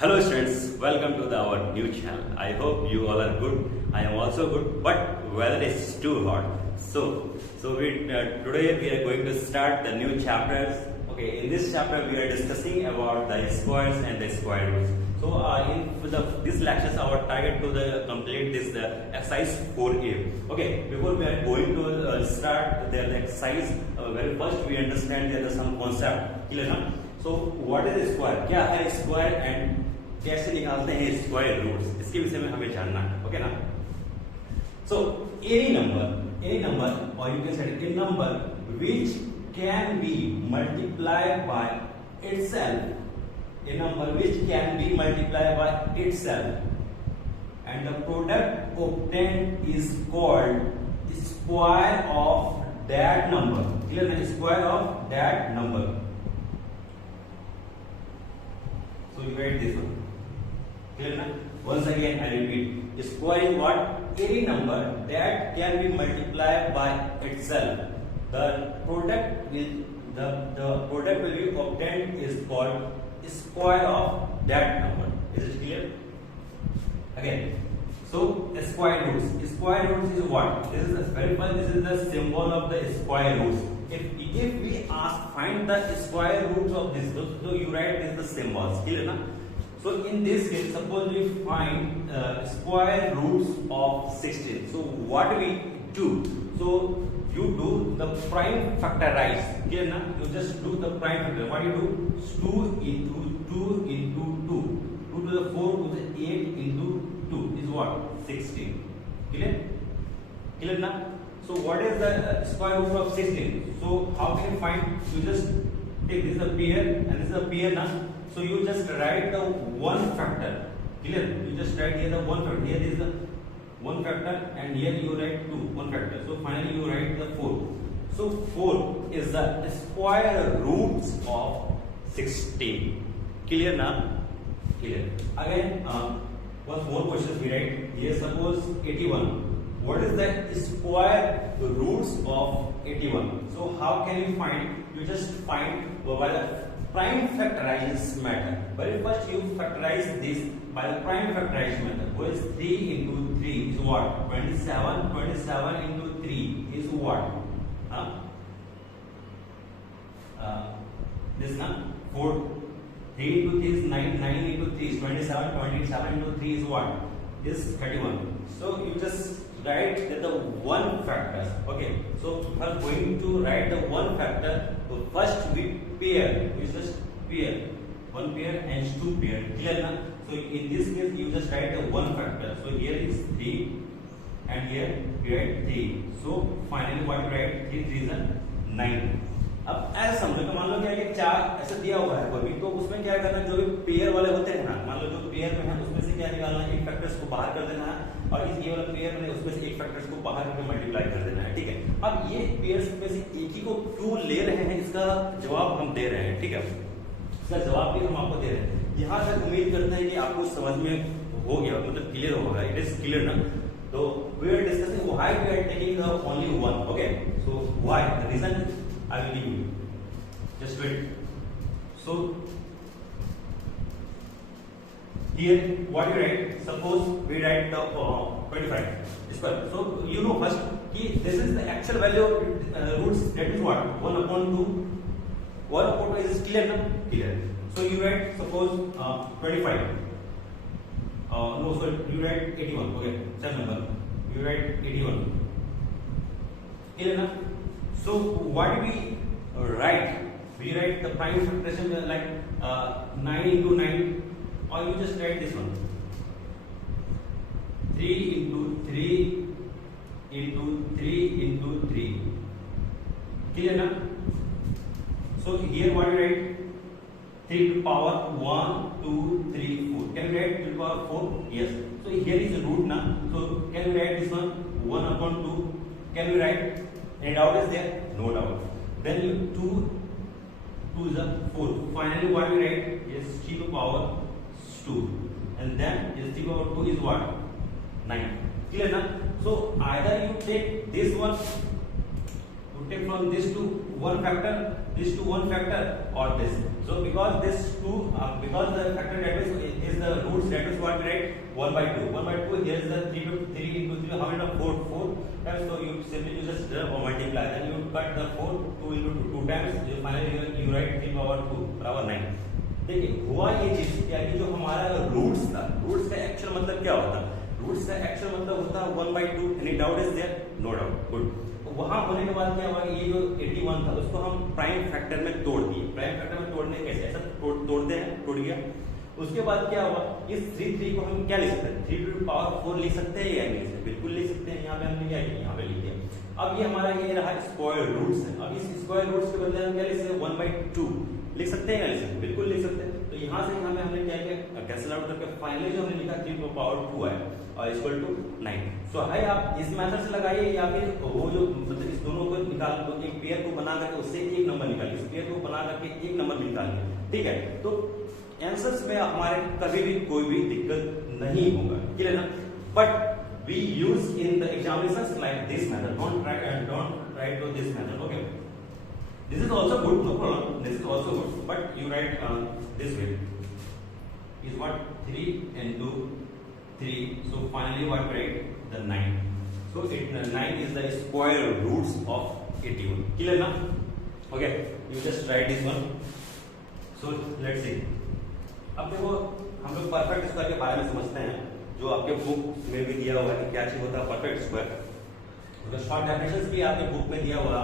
Hello students, welcome to our new channel. I hope you all are good. I am also good, but weather is too hot. Today we are going to start the new chapters. Okay, in this chapter we are discussing about the squares and the square roots. This lectures our target to complete this exercise 4A. Okay, before we are going to start the exercise, very first we understand there is some concept. Clear ना? So what is square, क्या है square and कैसे निकालते हैं square roots, इसके विषय में हमें जानना है. ओके ना. सो any number or you can say a number which can be multiplied by itself, a number which can be multiplied by itself and the product obtained is called square of that number. Clear na? Square of that number. So you write this one. Clear na? Once again I repeat. Square is what? Any number that can be multiplied by itself. The product will be obtained is called square of that number. Is it clear? Again. So square roots. Square roots is what? This is very fun. This is the symbol of the square roots. If we ask find the square roots of this, so you write this the symbols. Clear na? So in this case, suppose we find square roots of 16. So what we do? So you do the prime factorize. Clear na? You just do the prime factor. What you do? 2 into 2 into 2. 2 to the 4 to the 8 into 2 is what? 16. Clear? Clear na? So what is the square root of 16? So how can you find? You just take this is a pair and this is a pair na. So you just write the one factor. Clear? You just write here the one factor. Here is the one factor and here you write 2 one factor. So finally you write the 4. So 4 is the square roots of 16. Clear na? Clear. Again, one more question we write here. Suppose 81. What is the square roots of 81? So how can you find? You just find by the prime factorization method. Very first you factorize this by the prime factorization method. What is 3 into 3 is what? 27. 27 into 3 is what? This na 4. 3 into 3 is 9. 9 into 3 is 27. 27 into 3 is what? Is 31. So you just write that the one factor. Okay. So we are going to write the one factor. So first we pair. We just pair. One pair and two pair. Clear na? So in this case you just write the one factor. So here is 3 and here you write 3. So finally what you write? 3 3 is 9. अब ऐसा समझो कि मान लो क्या है कि 4 ऐसे दिया हुआ है कोई भी, तो उसमें क्या करना है, जो भी पेयर वाले होते हैं ना, मान लो जो पेयर में है उसमें से क्या निकालना है, एक फैक्टर्स को बाहर कर देना है और इस ये वाला पेयर में उसमें से एक फैक्टर्स को बाहर करके मल्टीप्लाई कर देना है. ठीक है. अब ये पेयर्स में से एक ही को क्यों ले रहे हैं, इसका जवाब हम दे रहे हैं. ठीक है. इसका जवाब भी हम आपको दे रहे हैं. यहाँ तक उम्मीद करते हैं कि आपको समझ में हो गया, मतलब क्लियर होगा. इट इज क्लियर ना? तो we are discussing why we are taking the only one. Okay. So why, the reason I will give you. Just wait. So here what you write? Suppose we write the 25 square. So you know first कि this is the actual value of roots. That is what? 1 upon 2. 1 upon 2 is clear na? Clear. So you write suppose 25. No, so you write 81. Okay, same number. You write 81. Clear na? So what we write? We write the prime factorization like 9 into 9, or you just write this one 3 into 3 into 3 into 3. Clear na? So here what you write? 3 to the power 1 2 3 4. Can you write 3 to the power 4? Yes. So here is the root na. So can you write this one 1 upon 2? Can we write? Any doubt is there? No doubt. Then you 2 is a 4. Finally what we write is 3 to the power 2. And then is 3 to the power 2 is what? 9. Clear na? So either you take this one, you take from this to one factor, this to one factor, or this. So because this 2, because the factor that is the roots, that is what we write 1 by 2. 1 by 2, here is the 3 into 3, how many? 4 times. So you simply you just multiply, then you cut the 4, 2 into 2 times, finally you write 3 power 2 बराबर 9. देखिए हुआ ये चीज क्या कि जो हमारा roots था, रूट्स का एक्चुअल मतलब क्या होता है? रूट्स का एक्चुअल मतलब होता है 1 by 2. Any doubt is there? No doubt. Good. वहां होने के बाद क्या हुआ कि ये जो 81 था उसको हम प्राइम फैक्टर में तोड़ दिए. प्राइम फैक्टर में तोड़ने कैसे? ऐसा तोड़ते हैं, टूट गया. उसके बाद क्या हुआ, इस 3 को हम क्या लिख सकते हैं? 3 to the power 4 लिख सकते हैं या नहीं लिख सकते? बिल्कुल लिख सकते हैं. यहाँ पे हमने क्या किया? यहाँ पे लिख दिया. अब ये हमारा ये रहा स्क्वायर रूट्स है. अब इस स्क्वायर रूट्स के बदले हम क्या लिख सकते हैं? 1 by 2 लिख सकते हैं या लिख सकते हैं? बिल्कुल लिख सकते हैं. तो यहाँ से यहाँ पे हमने क्या किया? कैंसिल आउट करके फाइनली जो हमने लिखा 3 to the power 2 है और इक्वल टू 9. सो है आप इस मेथड से लगाइए या फिर वो जो मतलब इस दोनों को निकाल दो, एक पेयर को बना करके उससे एक नंबर निकालिए, इस पेयर को बना करके एक नंबर निकालिए. ठीक है, तो आंसर्स में हमारे कभी भी कोई भी दिक्कत नहीं होगा. क्लियर ना? But we use in the examinations like this method. Don't write to this method. Okay, this is also good, no problem, this is also good, but you write this way is what 3 into 3. So finally what we write? The 9. So 9 is the square roots of 81. Clear now? Okay, you just write this one. So let's see. अब देखो हम लोग perfect square के बारे में समझते हैं, जो आपके बुक में भी दिया हुआ है कि क्या चीज होता है परफेक्ट स्क्वायर. तो शॉर्ट डेफिनेशंस भी आपके बुक में दिया हुआ है,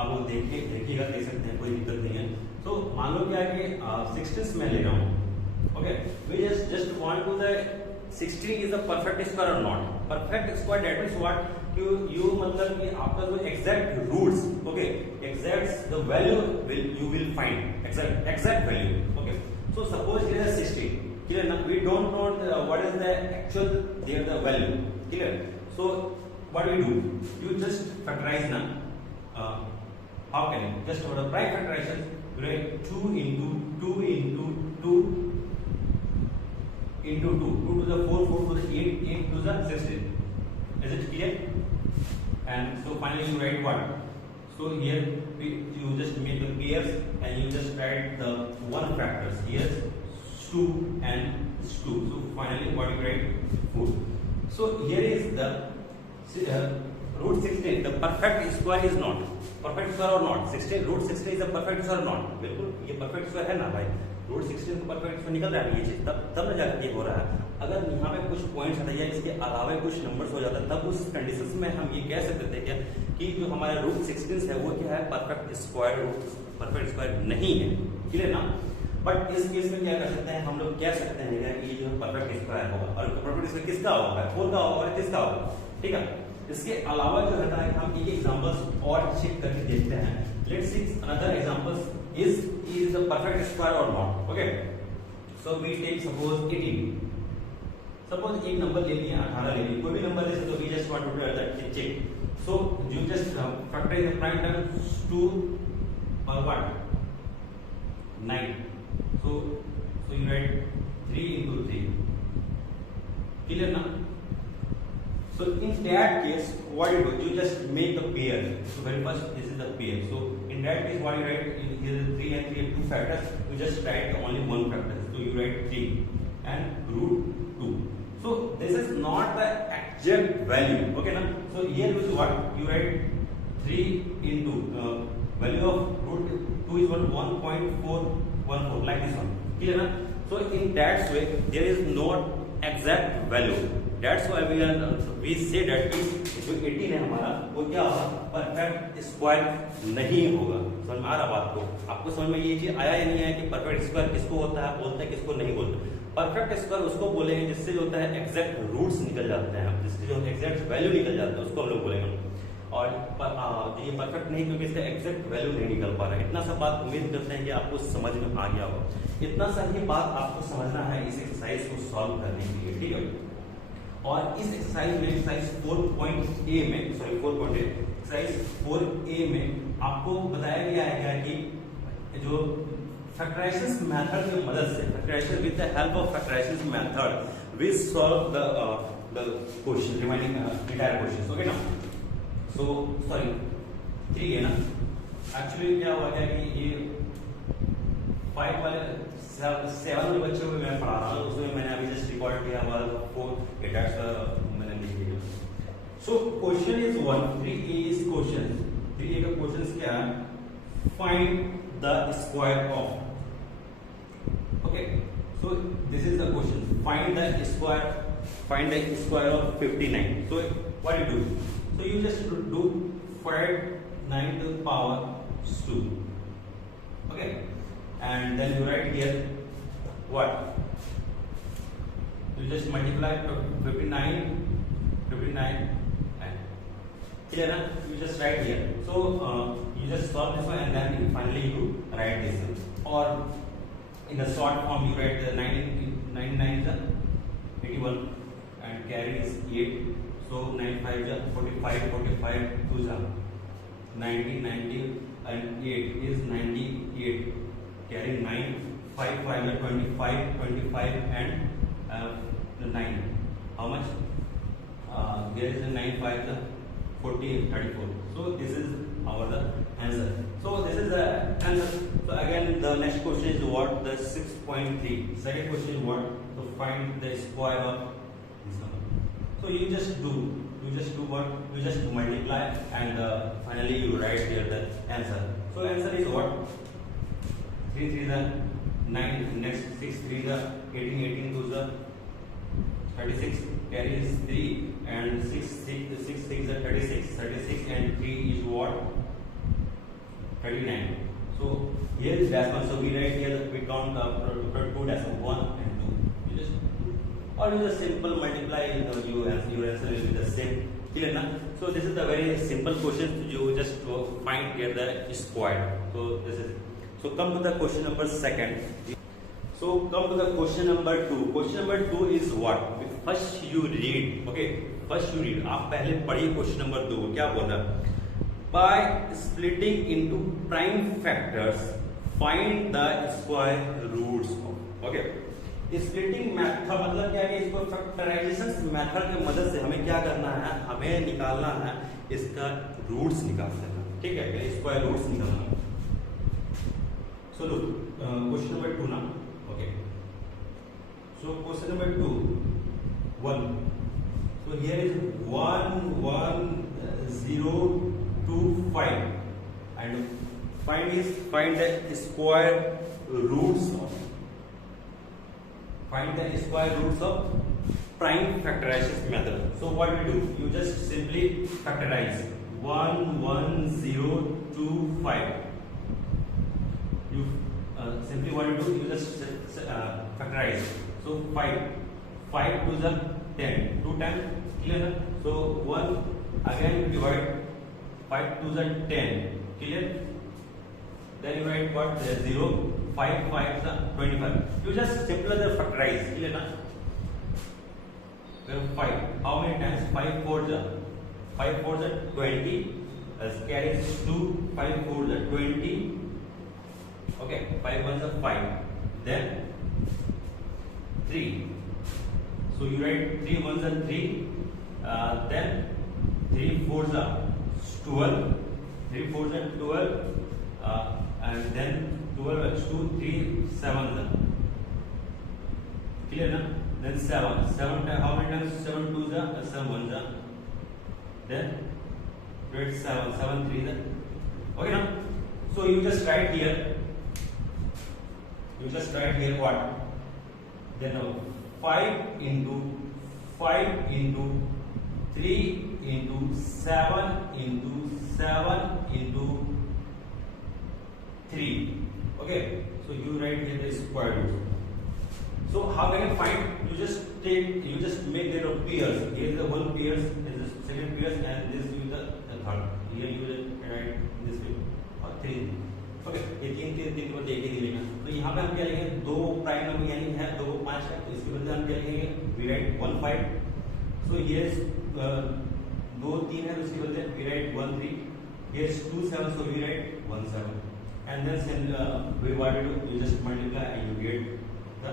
आप लोग देखिएगा, देख सकते हैं, कोई दिक्कत नहीं है. तो मान लो क्या है कि 16 में ले रहा हूँ. Okay, we just want to the 16 is the perfect square और not. Perfect square that means what you मतलब कि आपका जो exact roots, okay, exact the value you will find exact value. Okay, so suppose here is 16. Clear ना? We don't know what is the actual there the value. Clear? So what do you do? You just factorize now. How can you? Just for the prime factorization, you write 2 into 2 into 2 into 2. 2 to the 4, 4 to the 8, 8 to the 16. Is it clear? And so finally you write what? So here you just make the pairs and you just write the one factors. Here 2 and 2. So finally what you write? 4. So here is the root 16. The perfect square is not perfect square or not. 16 root 16 is a perfect square or not? बिल्कुल ये perfect square है ना भाई. root 16 को perfect square निकल रहा है ये चीज, तब ना जाकर ये हो रहा है. अगर यहाँ पे कुछ पॉइंट्स हटाइए, इसके अलावा कुछ नंबर्स हो जाता, तब उस कंडीशंस में हम ये कह सकते थे क्या कि जो हमारा रूट 16 है वो क्या है? Perfect square root, perfect square नहीं है. क्लियर ना? बट इस केस में क्या कर सकते हैं हम लोग? कह सकते हैं कि ये जो परफेक्ट स्क्वायर होगा, और परफेक्ट स्क्वायर किसका होगा? 4 का होगा और किसका होगा? ठीक है. इसके अलावा जो रहता है हम ये एग्जांपल्स और चेक करके देखते हैं. Let's see another examples. Is the perfect square और not? Okay, so we take suppose 18. सपोज एक नंबर ले लिया, 18 ले लिया, कोई भी नंबर ले सकते हो. We just want to do that check. So you just factorise the prime term 2 और what 9. So you write 3 into 3. Clear ना? So in that case, what you do? You just make a pair. So very first, this is the pair. So in that case, what you write? Here is 3 and 3 are 2 factors. You just write only one factor. So you write 3 and root 2. So this is not the exact value. Okay, now. So here is what you write 3 into value of root 2 is 1.414 like this one. Clear na? So in that way, there is not exact value. That's why we say that जो 18 है हमारा वो क्या होगा? Perfect square नहीं होगा. समझ में आ रहा बात को? आपको समझ में ये चीज आया या नहीं आया कि परफेक्ट स्क्वायर किसको होता है, बोलते हैं, किसको नहीं बोलते? परफेक्ट स्क्वायर उसको बोलेंगे जिससे जो होता है एग्जैक्ट रूट्स निकल जाते हैं, जिससे जो एग्जैक्ट वैल्यू निकल जाता है उसको हम लोग बोलेंगे. और ये परफेक्ट नहीं क्योंकि इसका एग्जैक्ट वैल्यू नहीं निकल पा रहा है. इतना सा बात उम्मीद करते हैं कि आपको समझ में आ गया हो. इतना सा ही बात आपको समझना है इस एक्सरसाइज को सॉल्व करने के लिए. ठीक है? और इस एक्सरसाइज में एक्सरसाइज 4.a में सॉरी 4.a एक्सरसाइज 4a में आपको बताया गया है कि जो फैक्टराइजेशन मेथड की मदद से factorization with the help of factorization method we solve the question remaining entire question. Okay ना? सो सॉरी 3 है ना? एक्चुअली क्या हुआ क्या कि ये 5 वाले 7 वाले बच्चों को मैं पढ़ा रहा हूँ, उसमें मैंने क्या हुआ 4, that's मैंने लिख दिया. So question is 1, 3A is question. 3A का क्वेश्चन क्या है? Find the square of. Okay, so this is the question. Find the square of 59. So what you do? So you just do 5 9 to the power 2. Okay, and then you write here what? You just multiply 59 and clear na? You just write here. So you just solve this one and then finally you write this, or in the short form you write the 99 is 81 and carry is 8. So 9 5 is 45, 45 2 is 90, 90 and 8 is 98. Carry 9, 5 5 is 25, 25 and 9. How much? There is a 9 5 is 40, 34. So this is our the answer. So this is the answer. So again the next question is what? The 6.3. Second question is what? To find the square of this number. So you just do what? You just multiply and finally you write here the answer. So answer is what? 3 3 the 9, next 6 3 the 18, 18 2 the 36, carry is 3 and 6 6 6 is 36, 36 and 3 is what? 39. So here is decimal. So we write here we count two decimal 1 and 2. You just or you just simple multiply, your answer will be the same. Clear na? So this is the very simple question. You just find here the square. So this is. So come to the question number second. So come to the question number 2. Question number 2 is what? First you read. Okay. First you read. आप पहले पढ़िए question number 2 को क्या बोला? By splitting into prime factors, find the square roots of. Okay. Splitting method मतलब क्या है? इसको फैक्टराइजेशन मेथड की मदद से हमें क्या करना है? हमें निकालना है इसका रूट्स निकालना है. ठीक है, स्क्वायर रूट्स निकालना है. सो लुक क्वेश्चन नंबर 2 ना. Okay, so question number 2 1. So here is 1 1 0 2 5 and find the square roots of. Find the square roots of prime factorization method. So what we do? You just simply factorize 1 1 0 2 5. You simply what you do? You just factorize. So 5 to the 10. 2 times clear. So 1 again you divide 5 to the 10. Clear. Then you write what? 0 5 5 is 25. You just simpler the factorize. Clear na? 5. How many times? 5 4 is 5 4 is 20. As carries 2. 5 4 is 20. Okay. 5 1 is 5. Then 3. So you write 3 1 is 3. Then 3 4 is 12. 3 4 is 12. And then 12 is 2 3 7 is clear na? Then 7 how many times? 7 2 is 7 1 is. Then 7 3 is. Okay na? So you just write here what? Then 5 into 3 into 7 into 7 into 3. Okay, so you write here the square root. So how can you find? You just make their pairs. Here is the one pairs, this is the second pairs, and this is the third. Here you will write this way or 3. Okay, ये 3 के बदले एक ही लेना. तो यहाँ पे हम क्या लिखेंगे? 2 प्राइम नंबर यानी है 2 5 है, तो इसके बदले हम क्या लिखेंगे? We write 1 5. So here is 2 3 है, तो इसके बदले we write 1 3. Here is 2 7, so we write 1 7. And then we what to do? You just multiply and you get the.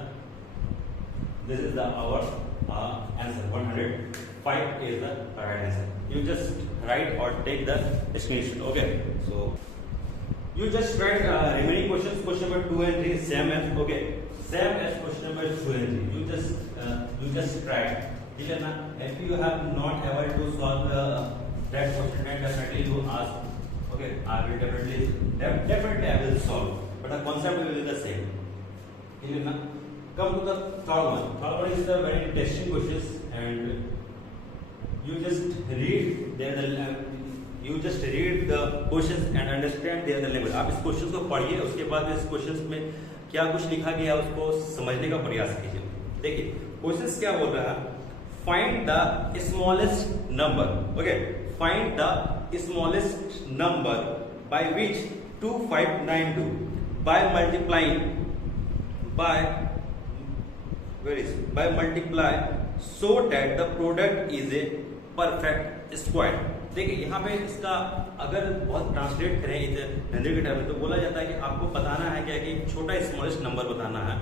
This is the our answer. 105 is the right answer. You just write or take the screenshot. Okay. So you just write remaining questions. Question number 2 and 3 same as okay. Same as question number 2 and 3. You just you just try. ठीक है ना? If you have not able to solve that question, then definitely you ask. Okay, I will definitely I will solve, but the concept will be the same. ठीक है ना? Come to the third one. Third one is the very interesting questions, and you just read the questions and understand their language. आप इस question को पढ़िए, उसके बाद इस क्वेश्चन में क्या कुछ लिखा गया उसको समझने का प्रयास कीजिए. देखिए क्वेश्चन क्या बोल रहा है, find the smallest number. Okay, find the smallest number by which 2592 by multiplying by multiply so that the product is a perfect square. देखिए यहाँ पे इसका अगर बहुत ट्रांसलेट करें इधर हिंदी के टर्म में तो बोला जाता है कि आपको बताना है क्या कि छोटा स्मॉलेस्ट नंबर बताना है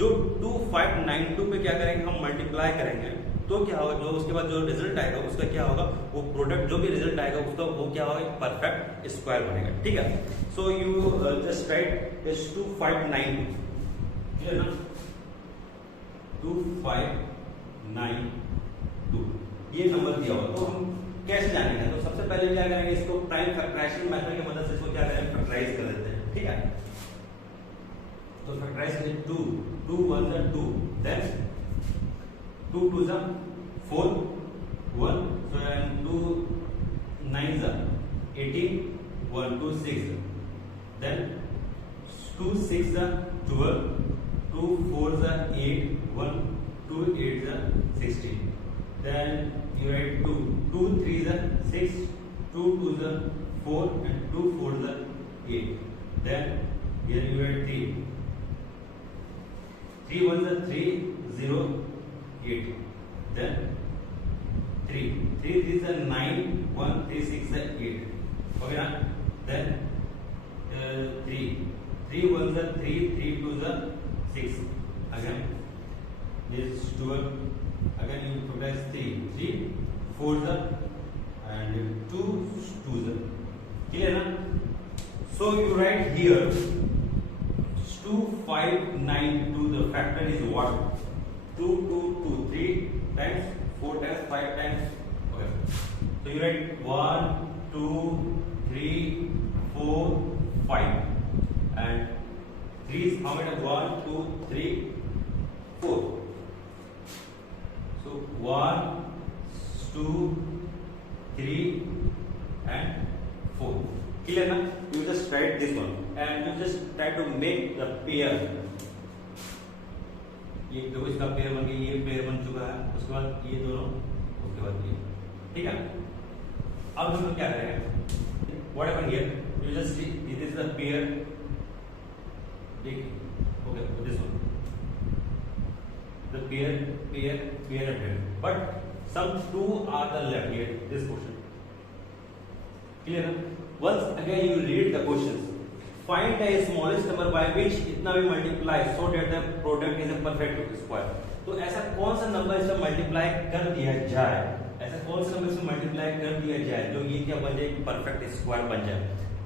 जो 2592 पे क्या करेंगे हम मल्टीप्लाई करेंगे तो क्या होगा, जो उसके बाद जो रिजल्ट आएगा उसका क्या होगा, वो प्रोडक्ट जो भी रिजल्ट आएगा उसका वो क्या होगा, परफेक्ट स्क्वायर बनेगा. ठीक है, सो you just right is 2592. Clear ना? 2592 ये नंबर दिया हुआ, तो हम कैसे जानेंगे? तो सबसे पहले क्या करेंगे, इसको प्राइम फैक्टराइजेशन मेथड की मदद से इसको क्या करेंगे, फैक्टराइज कर देते हैं. ठीक है, तो फैक्टराइज करें 2 1 जा 2, देन 2 2 जा 4 1, so and 2 9 जा 18 1 2 6, then 2 6 जा 12, 2 4 जा 8 1 2 8 जा 16, then you write 2 3 जा 6, 2 2 जा 4 and 2 4 जा 8, then here you write 3 1 जा 3 0 8, then 3 3 जा 9 1 3 6 जा 8. okay ना? then 3 1 जा 3 3 2 जा 6, again this 12, again you factorize 3 4 जा and 2 जा. clear ना? so you write here 2592, the factor is what, 2 2 2 3 times 4 times 5 times. okay, so you write 1 2 3 4 5 and 3 is how many, 1 2 3 4, so 1 2 3 and 4. clear na? You just write this one and you just try to make the pair. ये देखो इसका pair बन गया, ये pair बन चुका है, उसके बाद ये दोनों, उसके बाद ये. ठीक है, अब हम क्या करेंगे, what happened here, you just see this is the pair. देखिए, okay, this one, the pair appeared, but some two are the left here, this question. clear ना? once again you read the questions, find the smallest number by which इतना भी multiply so that the product is a perfect square. तो ऐसा कौन सा number इसमें multiply कर दिया जाए, ऐसा कौन सा नंबर इसमें मल्टीप्लाई कर दिया जाए जो ये क्या बन जाए, परफेक्ट स्क्वायर बन जाए.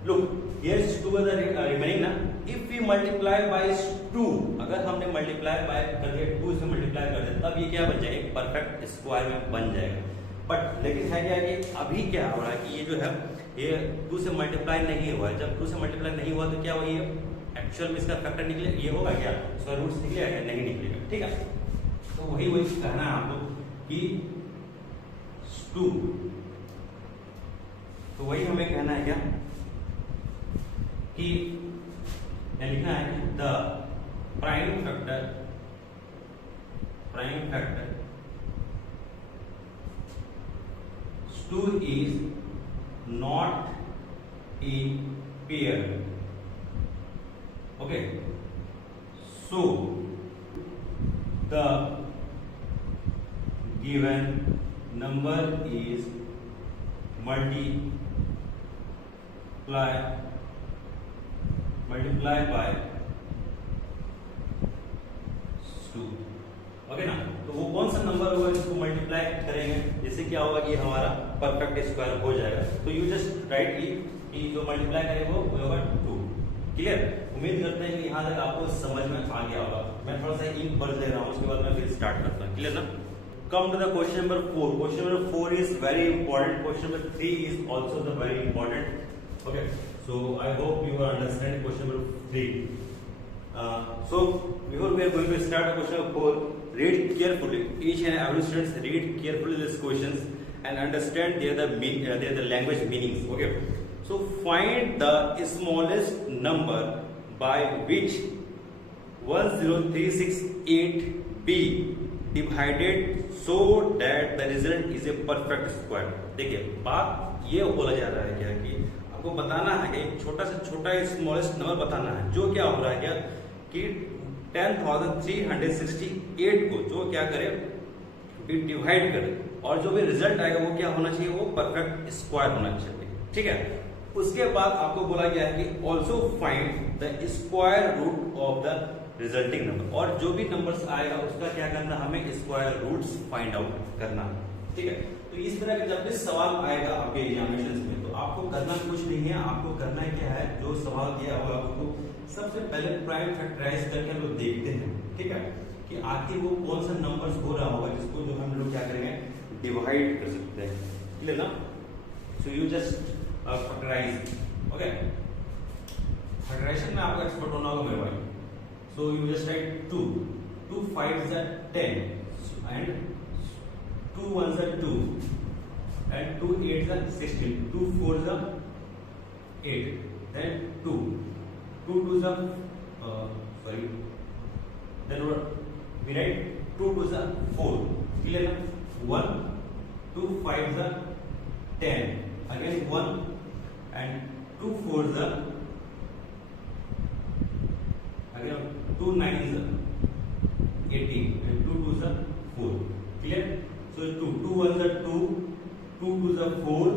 look here is 2 the remaining ना, if we multiply by 2, अगर हमने मल्टीप्लाई बाय कर दिया 2 से मल्टीप्लाई कर दिया तब ये क्या बन जाएगा, परफेक्ट स्क्वायर में बन जाएगा. बट लेकिन है क्या कि अभी क्या हो रहा है कि ये जो है ये 2 से मल्टीप्लाई नहीं हुआ है. जब 2 से मल्टीप्लाई नहीं हुआ तो क्या हुआ, ये एक्चुअल में इसका फैक्टर निकले, ये होगा क्या, स्क्वायर रूट्स निकलेगा क्या, नहीं निकलेगा. ठीक है, तो वही कहना है आपको कि 2, तो वही हमें कहना है क्या कि लिखना है कि the prime factor 2 is not a pair. okay, so the given number is multiply by 2. Okay ना? तो वो कौन सा नंबर होगा जिसको मल्टीप्लाई करेंगे, जैसे क्या होगा कि हमारा परफेक्ट स्क्वायर हो जाएगा. तो यू जस्ट राइट कि जो मल्टीप्लाई करेंगे वो होगा 2. क्लियर? उम्मीद करते हैं कि यहाँ तक आपको समझ में आ गया होगा. मैं थोड़ा सा इन पढ़ ले रहा हूँ, उसके बाद मैं फिर स्टार्ट स्टार्ट करता हूँ, क्लियर ना। Come to the question number 4. Question number 4 is very important. Question number 3 is also the very important. Okay, so I hope you are understanding question number 3. So before we are going to start question number 4, read carefully. Each and every students read carefully these questions and understand their language meanings. Okay, so find the smallest number by which 10368b divided so that the result is a perfect square. देखिए बात ये बोला जा रहा है क्या कि आपको बताना है कि छोटा से छोटा स्मॉलेस्ट नंबर बताना है, जो क्या हो रहा है क्या कि 10,368 को जो क्या करे डिवाइड करे और जो भी रिजल्ट आएगा वो क्या होना चाहिए, वो परफेक्ट स्क्वायर होना चाहिए, ठीक है। उसके बाद आपको बोला गया है कि also find the square root of the resulting number, और जो भी नंबर्स आएगा उसका क्या करना, हमें स्क्वायर रूट्स फाइंड आउट करना, ठीक है। तो इस तरह के जब भी सवाल आएगा आपके एग्जामिनेशंस में तो आपको करना कुछ नहीं है, आपको करना क्या है, जो सवाल दिया होगा आपको सबसे पहले प्राइम फैक्टराइज करके हम लोग देखते हैं, ठीक है, कि आखिर वो कौन सा नंबर्स हो रहा होगा जिसको जो हम लोग क्या करेंगे डिवाइड कर सकते हैं, क्लियर ना। So you just factorise, okay. Factorisation में आपको एक्सपर्ट होना होगा मेरे भाई। So you just write 2, 2 5s are 10 and 2 1s are 2 and 2 8s are 16, 2 4s are 8, then 2 2s are then we write 2 2s are 4, clear na, 1 2 5s are 10, again 1 and 2 4s are again 2 9s are 18 and 2 2s are 4, clear. So 2 1s are 2, 2 2s are 4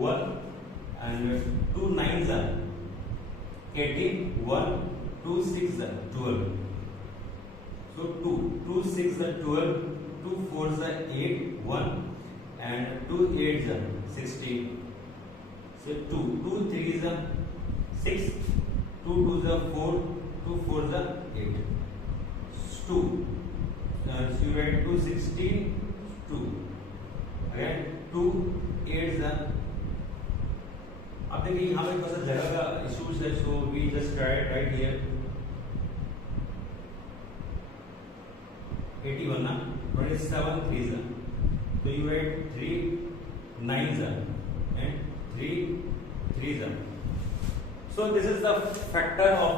1 and 2 9s are 18 1, 2 6s are 12. So 2 6s are 12, 2 4s are 8 1 and 2 8s are 16. So 2 3s are 6, 2 2s are 4, 2 4s are 8, 2 so you write 2 16 2, again 2 8s are, अब देखिए यहाँ पे थोड़ा सा जगह का issues है, so we just write here 81 ना, 27 3s are, so you write 3 9s are and 3 3s are. So this is the factor of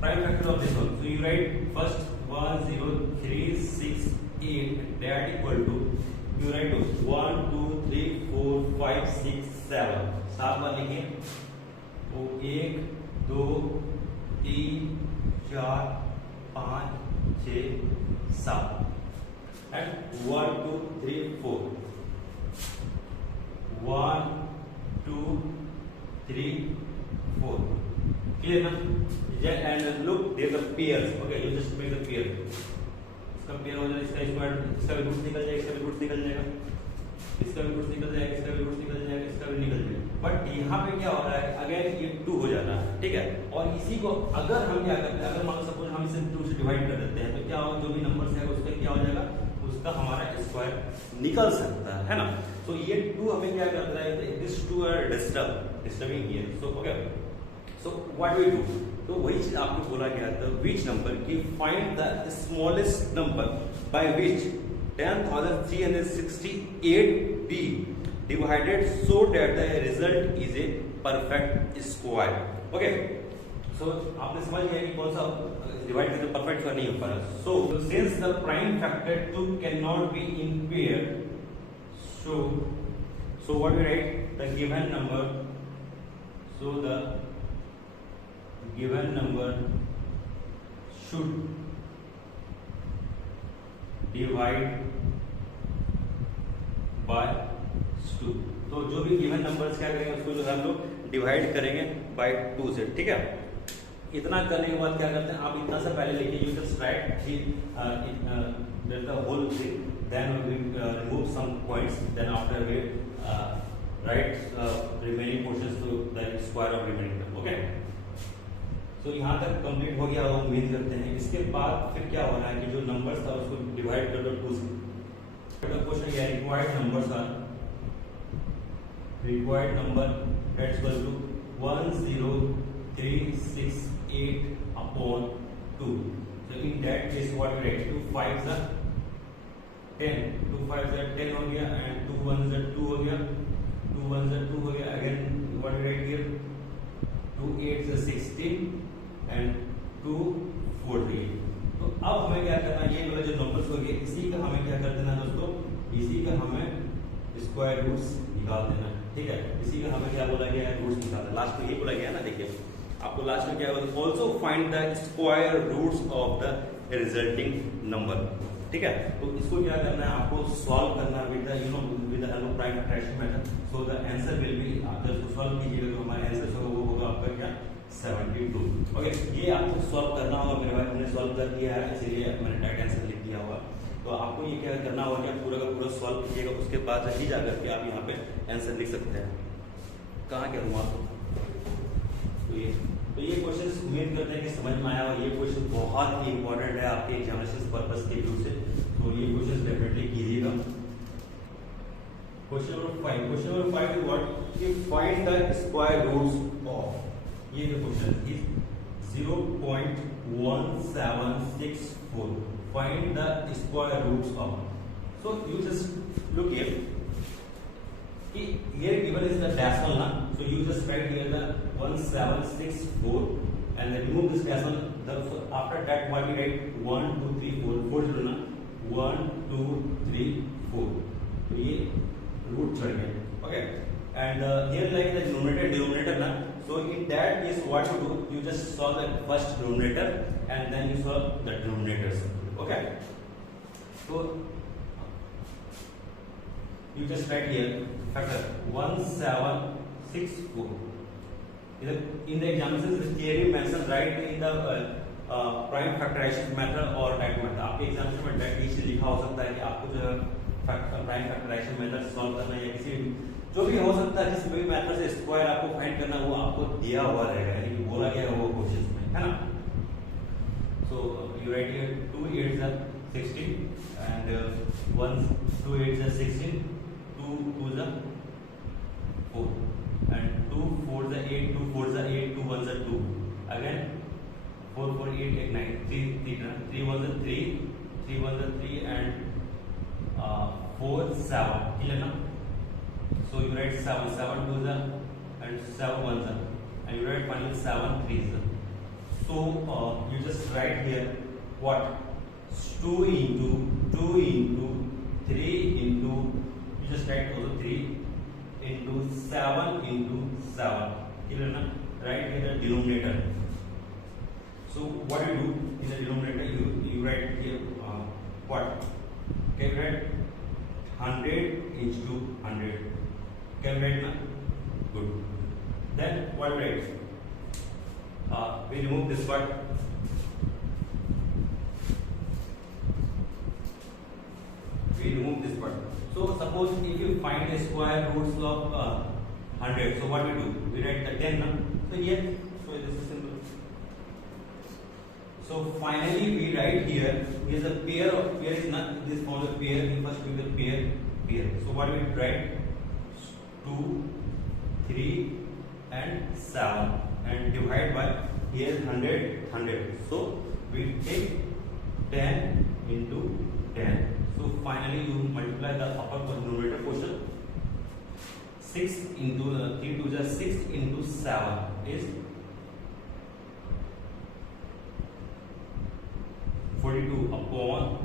prime factor of this one. So you write first 10368 that equal to, you write 1 2 3 4 5 6 7, 7 बार लिखिए, वो 1 2 3 4 5 6 7 and 1 2 3 4 1 2 3 4, clear ना। And look there the pairs, okay, you just make the pair, इसका pair हो जाए, इसका square, इसका भी root निकल जाएगा, इसका भी रूट निकल जाएगा, इसका भी रूट निकल जाएगा, इसका भी रूट निकल जाएगा, इसका भी निकल जाएगा, बट यहाँ पे क्या हो रहा है, अगेन ये 2 हो जाना है, ठीक है। और इसी को अगर हम क्या करते हैं, अगर मान लो सपोज हम इसे 2 से डिवाइड कर देते हैं तो क्या हो, जो भी नंबर है उसका क्या हो जाएगा, उसका हमारा स्क्वायर निकल सकता है ना। तो ये 2 हमें क्या कर रहा है, this 2 are disturbing here, so okay. So what we do, तो वही चीज आपको बोला गया था, विच नंबर की find the smallest number by which 10,368b divided so that the result is a perfect square. Okay, so आपने समझ लिया कि कौन सा डिवाइड करके परफेक्ट स्क्वायर नहीं हो पा रहा। So since the prime factor 2 can not be in pair, so what we write, the given number, so the given number should divide by 2. तो जो भी गिवन नंबर्स क्या करेंगे उसको जो है हम लोग डिवाइड करेंगे बाय 2 से, ठीक है। इतना करने के बाद क्या करते हैं, आप इतना सा पहले लिखिए, you just write the whole thing, then we remove some points, then after we write remaining portions to the square of remaining, okay. तो यहाँ तक कंप्लीट हो गया, वो उम्मीद करते हैं। इसके बाद फिर क्या हो रहा है कि जो नंबर्स था उसको divide write the two. The question here, required number that's equal to 10368 upon 2. So in that case what we write, 2 5s are 10, 2 5s are 10 हो गया and 2 1s are 2 हो गया, 2 1s are 2 हो गया. Again what we write here, 2 8s are 16 and 2 4 8. तो अब हमें क्या करना है, ये वाला जो नंबर्स हो गए इसी का हमें क्या कर देना दोस्तों, इसी का हमें स्क्वायर रूट्स निकाल देना. ठीक है, इसी का हमें क्या बोला गया है, रूट्स निकालना. लास्ट में ये बोला गया ना, देखिए आपको लास्ट में क्या बोला, also find the square roots of the resulting number. ठीक है, तो इसको क्या करना है, आपको सॉल्व करना with the with the help of prime factorization method. So the answer will be, अगर इसको सॉल्व कीजिएगा तो हमारा आंसर होगा वो होगा आपका क्या, 72. ओके, ये आपको सॉल्व करना होगा. मेरे भाई हमने सॉल्व कर दिया है, इसीलिए मैंने डायरेक्ट आंसर लिख दिया होगा. तो आपको ये क्या करना होगा कि आप पूरा का पूरा सॉल्व कीजिएगा, उसके बाद ही जाकर के आप यहाँ पे आंसर लिख सकते हैं. कहाँ क्या हुआ आपको, तो ये क्वेश्चन उम्मीद करते हैं कि समझ में आया. और ये क्वेश्चन बहुत ही इंपॉर्टेंट है आपके एग्जामिनेशन पर्पस के व्यू से, तो ये क्वेश्चन डेफिनेटली कीजिएगा. क्वेश्चन नंबर 5 इज व्हाट, कि find the square roots of, ये जो question is 0.1764. find the square roots of. So you just look here, here given is the decimal na, so you just write here the 1764 and then remove this decimal. So after that what we write, 1 2 3 4 4 0 na, 1 2 3 4. तो ये root चढ़ गए. Okay, and here like the denominator na, so in that case what you do, you just solve the first denominator and then you solve the denominators. Okay, so you just write here factor 1764. In the examinations the theory mentioned right in the prime factorization method or direct method. आपके examination में direct इसे लिखा हो सकता है कि आपको जो प्राइम फैक्टराइजेशन मेथड सॉल्व करना है, या किसी जो भी हो सकता है, जिस भी मेथड से स्क्वायर आपको फाइंड करना वो आपको दिया हुआ रहेगा, यानी कि बोला गया वो क्वेश्चन में, है ना. So you write here 2 8s are 16 and 1 2 8s are 16, 2 2s are 4 and 2 4s are 8, 2 4s are 8, 2 1s are 2, again 4 4 8 8 9, 3 1s are 3, 3 1s are 3 and 4 7. Clear na? So you write 7 7 2s are and 7 1s are, and you write finally 7 3s are. So you just write here what, 2 into 3 into, you just write also 3 into 7 into 7. Clear na? Write here the denominator. So what you do in the denominator, you write here what, can you write 100 into 100. Can you write na? Good. Then what you write, we remove this part. So suppose if you find the square roots of 100, so what we do, we write the 10 na? So here, so this is simple. So finally we write here is a pair of, pair is not this form of pair, we first do the pair. So what we write, 2 3 and 7 and divide by, here 100. So we take 10 into 10. So finally you multiply the upper numerator portion. 6 into 3 to the 6 into 7 is 42 upon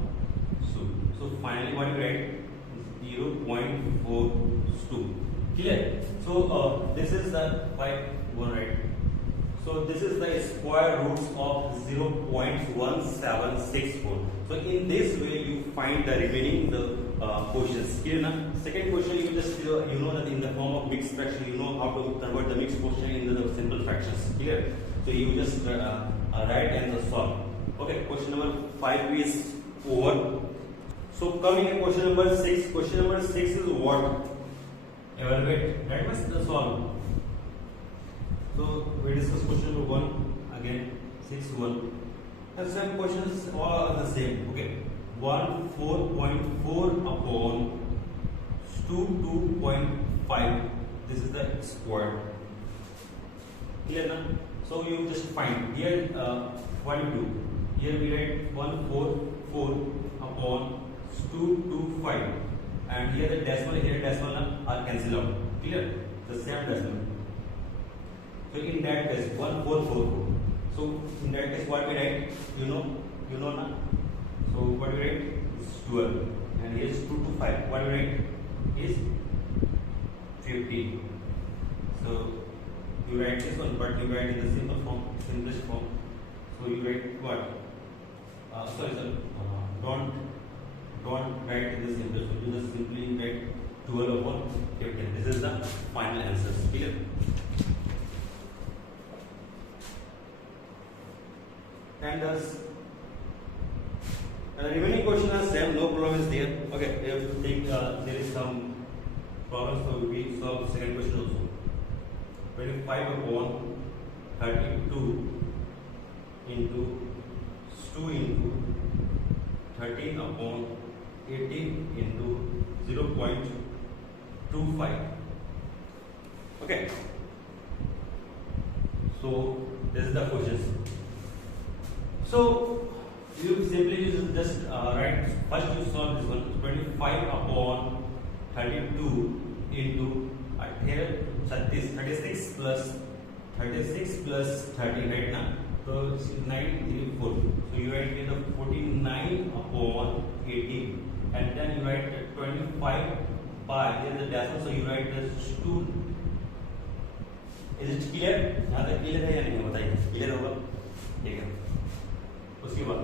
2. So finally what you write, 0.42. Clear? So this is the 1, right? So this is the square roots of 0.1764. So in this way you find the remaining quotients. Clear na? Second question, you just you know that in the form of mixed fraction, you know how to convert the mixed quotient into the simple fractions. Clear? So you just write and solve. Okay, question number 5 is over. So coming to question number 6. Question number 6 is what? Evaluate. That means the solve. So we discuss question number 1 again, 6 1. The same questions all are the same. Okay, 4.4 upon 2.5. This is the square. Clear na? So you just find here what you do. Here we write 144 upon 225, and here the decimal are cancelled out. Clear? The same decimal. So in that case 1444. So in that case what we write? You know na? So what we write is 12, and here is 225. What we write is 50. So you write this one, but you write in the simplest form. So you write what? Don't write in the simplest form. You just simply write 12 upon 15. This is the final answer. Clear? And the remaining question are same. No problem is there. Okay. If you think there is some problem, so we solve the second question also. 25 upon 32 into 2 into 13 upon 18 into 0.25. Okay. So this is the questions. So you simply just write. First you solve this one. 25 upon 32 into here 36 plus 30, right now. So 934. So you write here the 49 upon 18, and then you write 25 by here the decimal. So you write this 2. Is it clear? यहाँ तक clear है या नहीं बताइए? Clear होगा? ठीक है. उसके बाद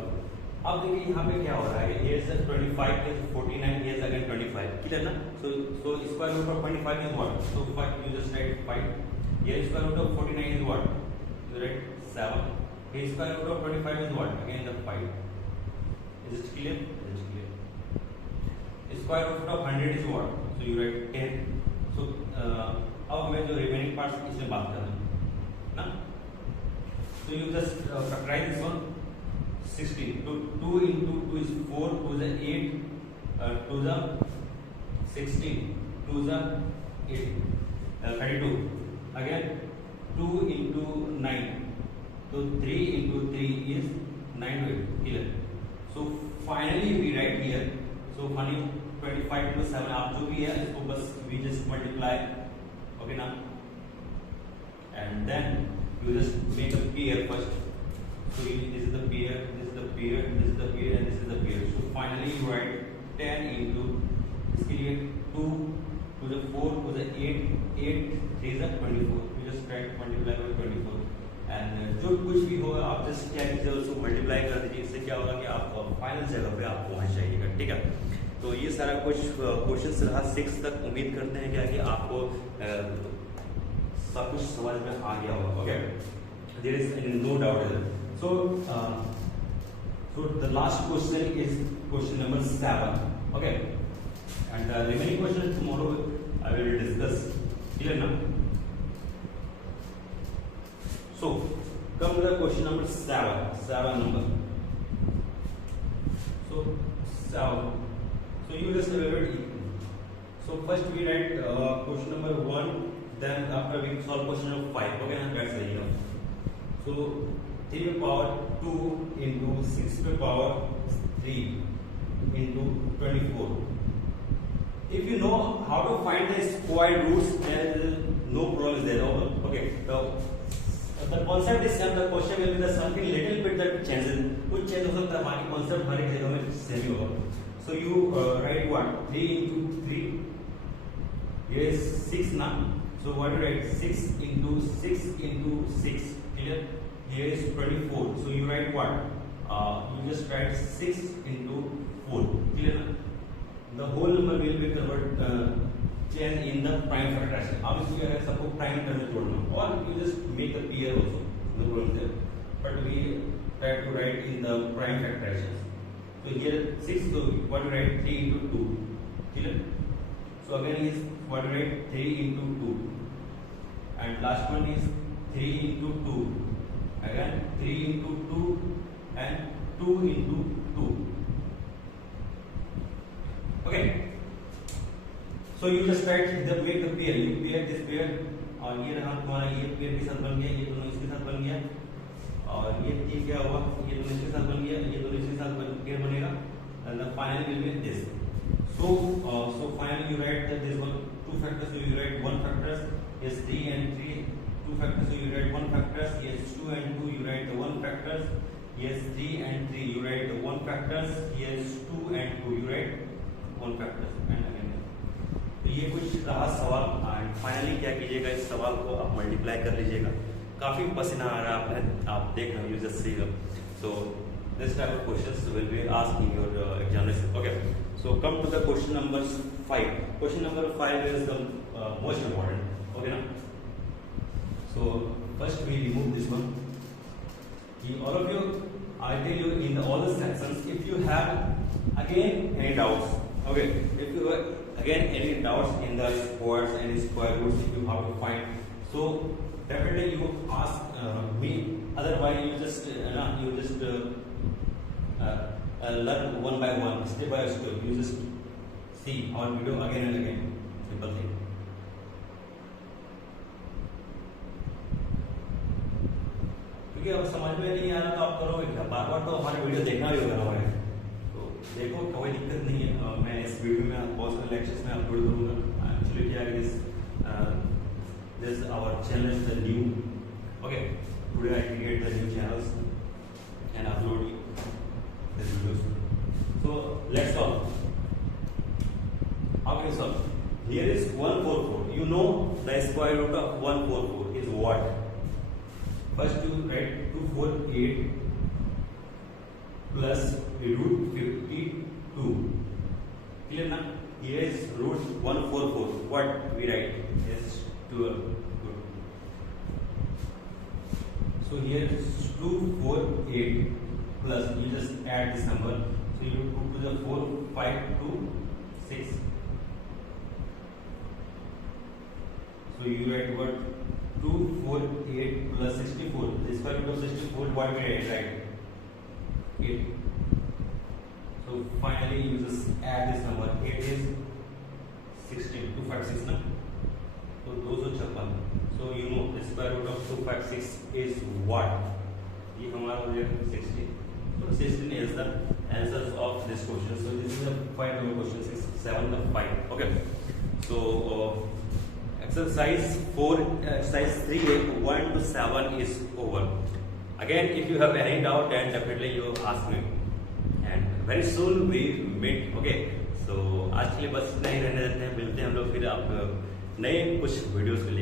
अब देखिए यहाँ पे क्या हो रहा है. Here is 25, here is 49, here is again 25. Clear ना? So square root of 25 is what? So you just write 5. Here square root of 49 is what? You write 7. Here square root of 25 is what? Again the 5. Is it clear? It is clear. Square root of 100 is what? So you write 10. So अब हमें जो remaining parts इसमें बात करना है ना? So you just factorize this one. 16. So 2 into 2 is 4. 2 is 8. 2 is 16. 2 is 8. 32. Again 2 into 9. So 3 into 3 is 9. Clear. So finally we write here. So finally 25 into 7. आप जो भी है इसको बस we just multiply. Okay now. And then you just make a pair first. So this is the pair, this is the pair, this is the pair, and this is the pair. So finally you write 10 into इसके लिए 2 to the 4 to the 8, 8 3 is 24. You just try to multiply by 24. And जो कुछ भी होगा आप just क्या कीजिए उसको multiply कर दीजिए. इससे क्या होगा कि आप फाइनल जगह पे आप पहुंच जाइएगा. ठीक है. तो ये सारा कुछ क्वेश्चंस रहा 6 तक. उम्मीद करते हैं कि आपको सब कुछ समझ में आ गया होगा. Okay. There is no doubt. So the last question is question number 7. Okay, and the remaining questions tomorrow I will discuss. Clear now? So come to the question number 7. 7 number. So 7. So you just evaluate. So first we write question number 1. Then after we solve question number 5. Okay, and that's the year. So 3 to the power 2 into 6 to the power 3 into 24. If you know how to find the square roots, then no problem is there. Okay, so the concept is same. The question will be the something little bit that changes. कुछ change हो सकता है. बाकी concept हर एक जगह में same ही होगा. So you write what? 3 into 3. Here is 6 now. So what you write? 6 into 6 into 6. Clear? Here is 24. So you write what? You just write 6 into 4. Clear? The whole number will be converted change in the prime factorization. Obviously, अगर सबको prime term में जोड़ना, or you just make a pair also. No problem there. But we try to write in the prime factorization. So here 6. So what you write? 3 into 2. Clear? So again is what you write? 3 into 2. And last one is 3 into 2. Again 3 into 2 and 2 into 2. So you just write the make the pair. You pair this pair और ये रहा तुम्हारा ये pair के साथ बन गया, ये दोनों इसके साथ बन गया और ये क्या हुआ, ये दोनों इसके साथ बन गया, ये दोनों इसके साथ पेयर बनेगा and the final will be this. So finally you write that this one two factors, so you write one factors is 3 and 3, two factors, so you write one factors, yes 2 and 2 you write the one factors, yes 3 and 3 you write the one factors, yes 2 and 2 you write one factors and again. तो ये कुछ रहा सवाल and finally क्या कीजिएगा, इस सवाल को आप मल्टीप्लाई कर लीजिएगा। काफी पसीना आ रहा है, आप देख रहे हो, you just see. So this type of questions will be asked in your examination. Okay, so come to the question number 5। Question number 5 is the most important, okay ना। So first we remove this one. All of you, I tell you in all the sections, if you have again any doubts, okay, if you again any doubts in the squares and square roots, if you have to find, so definitely you ask me. Otherwise, you just learn one by one, step by step. You just see our video again and again. Simple thing. क्योंकि अब समझ में नहीं आ रहा तो आप करोगे क्या, बार बार तो हमारे वीडियो देखना भी होगा हमारे, तो देखो कोई दिक्कत नहीं है। मैं इस वीडियो में बहुत सारे लेक्चर्स में अपलोड करूंगा। एक्चुअली क्या है, this our channel is the new, okay, today I create the new channels and upload this videos. So let's solve. How can you solve? Here is 144, you know the square root of 144 is what? First you write 248 plus root 52. Clear na? Here is root 144. What we write is 12. So here is 248 plus, you just add this number. So you put to the 4, 5, 2, 6. So you write what? 248 plus 64. The square root of 64, what we write? 8. So finally you just add this number. 8 is 16. 256 na? So 256. So you know the square root of 256 is what? ये हमारा हो जाएगा 16. So 16 is the answer of this question. So this is the 5 number question. 6, 7, the 5. Okay. So exercise 4, exercise 3, 1 to 7 is over. Again, if you have any doubt, then definitely you ask me. And very soon we meet. Okay. So आज के लिए बस इतना ही रहने देते हैं, मिलते हैं हम लोग फिर आप नए कुछ वीडियोस के लिए।